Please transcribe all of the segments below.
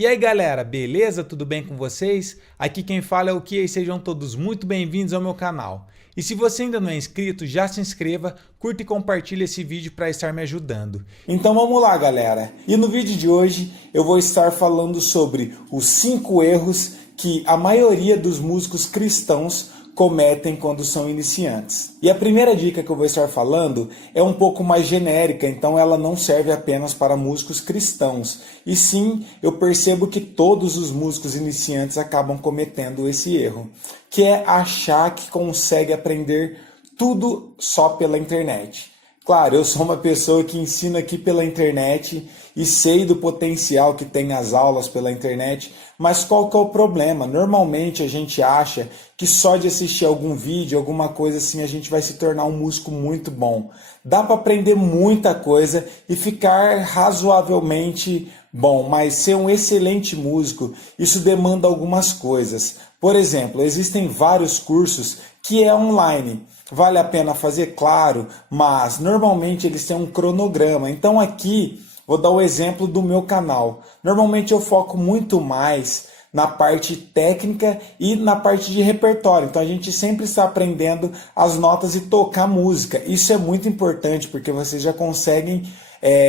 E aí galera, beleza? Tudo bem com vocês? Aqui quem fala é o Kia e sejam todos muito bem-vindos ao meu canal. E se você ainda não é inscrito, já se inscreva, curta e compartilhe esse vídeo para estar me ajudando. Então vamos lá galera, e no vídeo de hoje eu vou estar falando sobre os 5 erros que a maioria dos músicos cristãos cometem quando são iniciantes. E a primeira dica que eu vou estar falando é um pouco mais genérica, então ela não serve apenas para músicos cristãos. E sim, eu percebo que todos os músicos iniciantes acabam cometendo esse erro, que é achar que consegue aprender tudo só pela internet. Claro, eu sou uma pessoa que ensino aqui pela internet e sei do potencial que tem as aulas pela internet, mas qual que é o problema? Normalmente a gente acha que só de assistir algum vídeo, alguma coisa assim, a gente vai se tornar um músico muito bom. Dá para aprender muita coisa e ficar razoavelmente bom, mas ser um excelente músico, isso demanda algumas coisas. Por exemplo, existem vários cursos que é online. Vale a pena fazer? Claro, mas normalmente eles têm um cronograma. Então aqui vou dar o exemplo do meu canal. Normalmente eu foco muito mais na parte técnica e na parte de repertório. Então a gente sempre está aprendendo as notas e tocar música. Isso é muito importante porque vocês já conseguem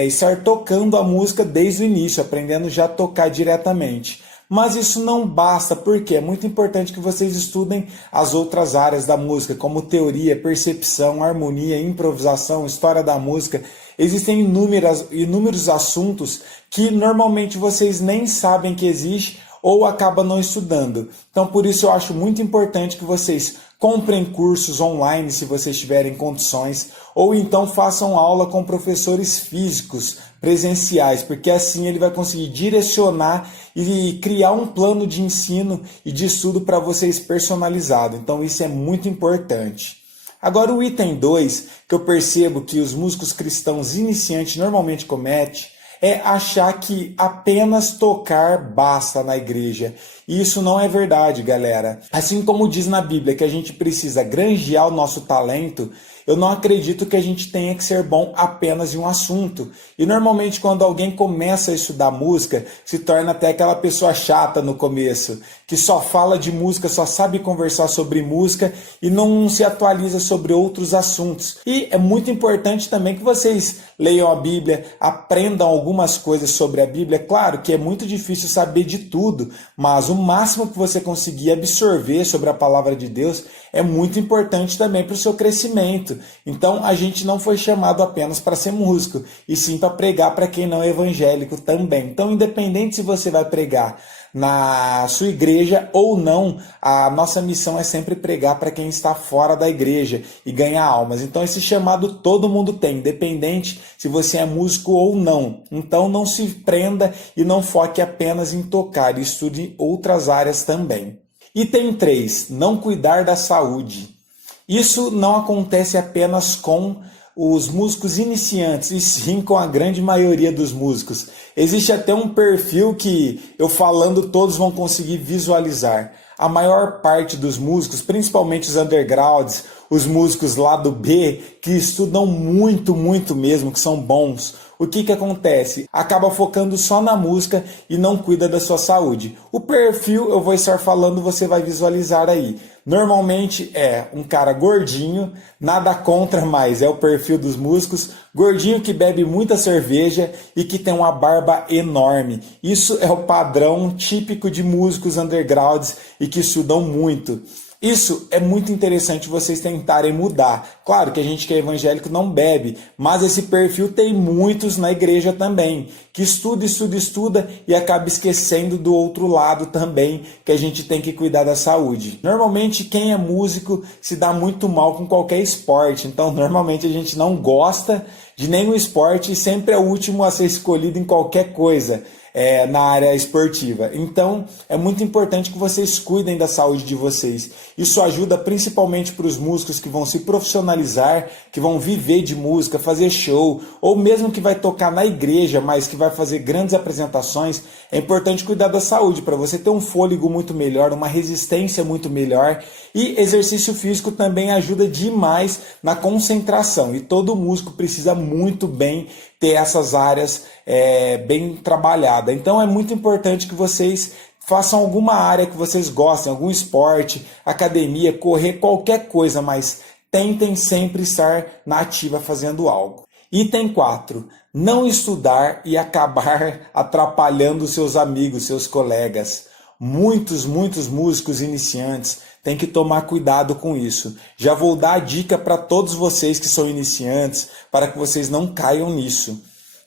estar tocando a música desde o início, aprendendo já a tocar diretamente. Mas isso não basta, porque é muito importante que vocês estudem as outras áreas da música, como teoria, percepção, harmonia, improvisação, história da música. Existem inúmeros assuntos que normalmente vocês nem sabem que existe ou acabam não estudando. Então, por isso eu acho muito importante que vocês comprem cursos online se vocês tiverem condições, ou então façam aula com professores físicos, presenciais, porque assim ele vai conseguir direcionar e criar um plano de ensino e de estudo para vocês personalizado. Então isso é muito importante. Agora o item 2, que eu percebo que os músicos cristãos iniciantes normalmente cometem, é achar que apenas tocar basta na igreja. E isso não é verdade, galera. Assim como diz na Bíblia que a gente precisa granjear o nosso talento, eu não acredito que a gente tenha que ser bom apenas em um assunto. E normalmente quando alguém começa a estudar música, se torna até aquela pessoa chata no começo, que só fala de música, só sabe conversar sobre música e não se atualiza sobre outros assuntos. E é muito importante também que vocês leiam a Bíblia, aprendam algumas coisas sobre a Bíblia. Claro que é muito difícil saber de tudo, mas o máximo que você conseguir absorver sobre a palavra de Deus é muito importante também para o seu crescimento. Então a gente não foi chamado apenas para ser músico, e sim para pregar para quem não é evangélico também. Então, independente se você vai pregar na sua igreja ou não, a nossa missão é sempre pregar para quem está fora da igreja e ganhar almas. Então esse chamado todo mundo tem, independente se você é músico ou não. Então não se prenda e não foque apenas em tocar, estude outras áreas também. Item 3, não cuidar da saúde. Isso não acontece apenas com os músicos iniciantes, e sim com a grande maioria dos músicos. Existe até um perfil que eu falando todos vão conseguir visualizar. A maior parte dos músicos, principalmente os undergrounds, os músicos lá do B, que estudam muito mesmo, que são bons, o que acontece? Acaba focando só na música e não cuida da sua saúde. O perfil, eu vou estar falando, você vai visualizar aí. Normalmente é um cara gordinho, nada contra, mas é o perfil dos músicos, gordinho que bebe muita cerveja e que tem uma barba enorme. Isso é o padrão típico de músicos undergrounds e que estudam muito. Isso é muito interessante vocês tentarem mudar. Claro que a gente que é evangélico não bebe, mas esse perfil tem muitos na igreja também, que estuda e acaba esquecendo do outro lado também, que a gente tem que cuidar da saúde. Normalmente quem é músico se dá muito mal com qualquer esporte, então normalmente a gente não gosta de nenhum esporte e sempre é o último a ser escolhido em qualquer coisa. Na área esportiva. Então, é muito importante que vocês cuidem da saúde de vocês. Isso ajuda principalmente para os músicos que vão se profissionalizar, que vão viver de música, fazer show, ou mesmo que vai tocar na igreja, mas que vai fazer grandes apresentações. É importante cuidar da saúde, para você ter um fôlego muito melhor, uma resistência muito melhor. E exercício físico também ajuda demais na concentração. E todo músico precisa muito bem ter essas áreas bem trabalhadas. Então é muito importante que vocês façam alguma área que vocês gostem, algum esporte, academia, correr, qualquer coisa, mas tentem sempre estar na ativa fazendo algo. Item 4. Não estudar e acabar atrapalhando seus amigos, seus colegas. Muitos músicos iniciantes têm que tomar cuidado com isso. Já vou dar a dica para todos vocês que são iniciantes, para que vocês não caiam nisso.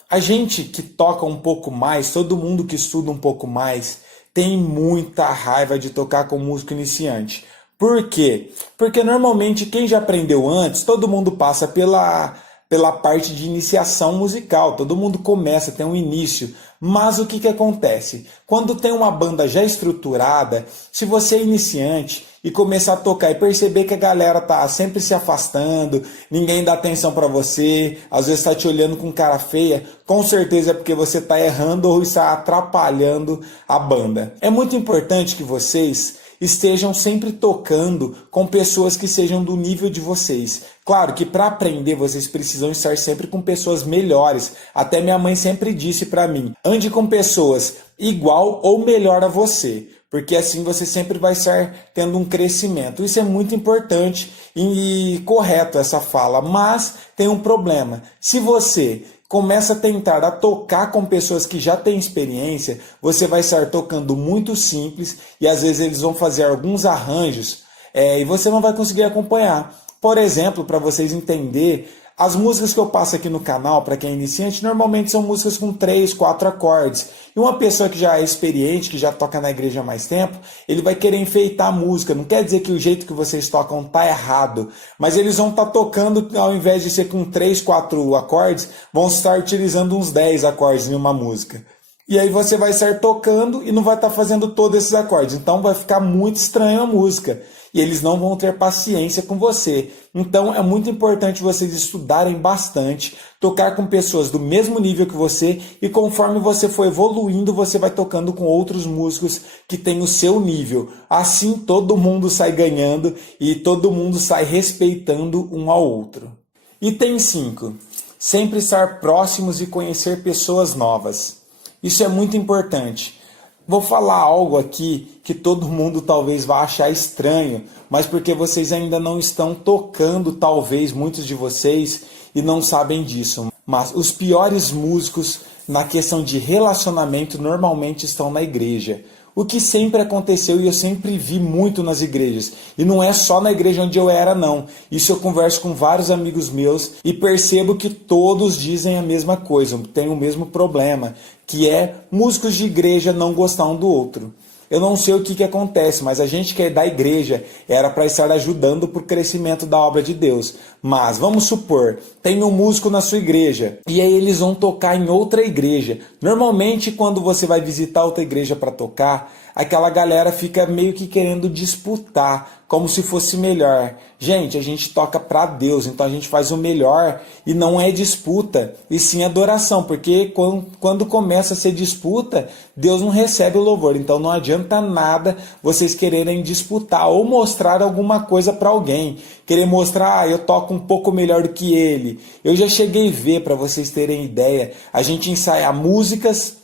A gente que toca um pouco mais, todo mundo que estuda um pouco mais, tem muita raiva de tocar com músico iniciante. Por quê? Porque normalmente quem já aprendeu antes, todo mundo passa pela parte de iniciação musical, todo mundo começa, tem um início. Mas o que acontece? Quando tem uma banda já estruturada, se você é iniciante e começar a tocar e perceber que a galera tá sempre se afastando, ninguém dá atenção para você, às vezes está te olhando com cara feia, com certeza é porque você está errando ou está atrapalhando a banda. É muito importante que vocês estejam sempre tocando com pessoas que sejam do nível de vocês. Claro que para aprender vocês precisam estar sempre com pessoas melhores. Até minha mãe sempre disse para mim, ande com pessoas igual ou melhor a você, porque assim você sempre vai estar tendo um crescimento. Isso é muito importante e correto essa fala, mas tem um problema. Se você começa a tentar tocar com pessoas que já têm experiência, você vai estar tocando muito simples e às vezes eles vão fazer alguns arranjos e você não vai conseguir acompanhar. Por exemplo, para vocês entenderem, as músicas que eu passo aqui no canal, para quem é iniciante, normalmente são músicas com 3, 4 acordes. E uma pessoa que já é experiente, que já toca na igreja há mais tempo, ele vai querer enfeitar a música. Não quer dizer que o jeito que vocês tocam tá errado, mas eles vão estar tocando, ao invés de ser com 3, 4 acordes, vão estar utilizando uns 10 acordes em uma música. E aí você vai estar tocando e não vai estar fazendo todos esses acordes. Então vai ficar muito estranha a música. E eles não vão ter paciência com você. Então é muito importante vocês estudarem bastante, tocar com pessoas do mesmo nível que você e conforme você for evoluindo, você vai tocando com outros músicos que têm o seu nível. Assim todo mundo sai ganhando e todo mundo sai respeitando um ao outro. Item 5. Sempre estar próximos e conhecer pessoas novas. Isso é muito importante. Vou falar algo aqui que todo mundo talvez vá achar estranho, mas porque vocês ainda não estão tocando, talvez, muitos de vocês, e não sabem disso. Mas os piores músicos na questão de relacionamento normalmente estão na igreja. O que sempre aconteceu e eu sempre vi muito nas igrejas. E não é só na igreja onde eu era, não. Isso eu converso com vários amigos meus e percebo que todos dizem a mesma coisa, têm o mesmo problema, que é músicos de igreja não gostar um do outro. Eu não sei o que acontece, mas a gente que é da igreja era para estar ajudando para o crescimento da obra de Deus. Mas vamos supor, tem um músico na sua igreja e aí eles vão tocar em outra igreja. Normalmente quando você vai visitar outra igreja para tocar, aquela galera fica meio que querendo disputar, como se fosse melhor. Gente, a gente toca para Deus, então a gente faz o melhor e não é disputa, e sim adoração, porque quando começa a ser disputa, Deus não recebe o louvor, então não adianta nada vocês quererem disputar ou mostrar alguma coisa para alguém, querer mostrar, eu toco um pouco melhor do que ele. Eu já cheguei a ver, para vocês terem ideia, a gente ensaiar músicas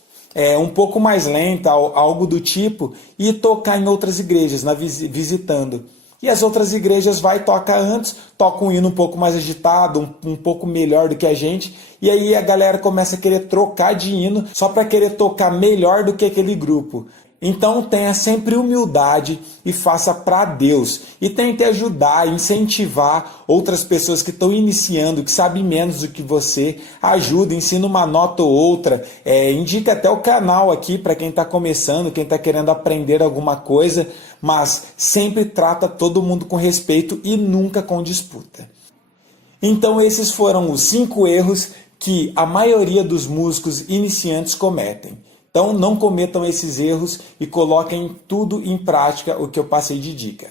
um pouco mais lenta, algo do tipo, e tocar em outras igrejas, visitando. E as outras igrejas vai tocar antes, toca um hino um pouco mais agitado, um pouco melhor do que a gente, e aí a galera começa a querer trocar de hino só para querer tocar melhor do que aquele grupo. Então tenha sempre humildade e faça para Deus. E tente ajudar, incentivar outras pessoas que estão iniciando, que sabem menos do que você. Ajuda, ensina uma nota ou outra. Indica até o canal aqui para quem está começando, quem está querendo aprender alguma coisa. Mas sempre trata todo mundo com respeito e nunca com disputa. Então esses foram os 5 erros que a maioria dos músicos iniciantes cometem. Então não cometam esses erros e coloquem tudo em prática o que eu passei de dica.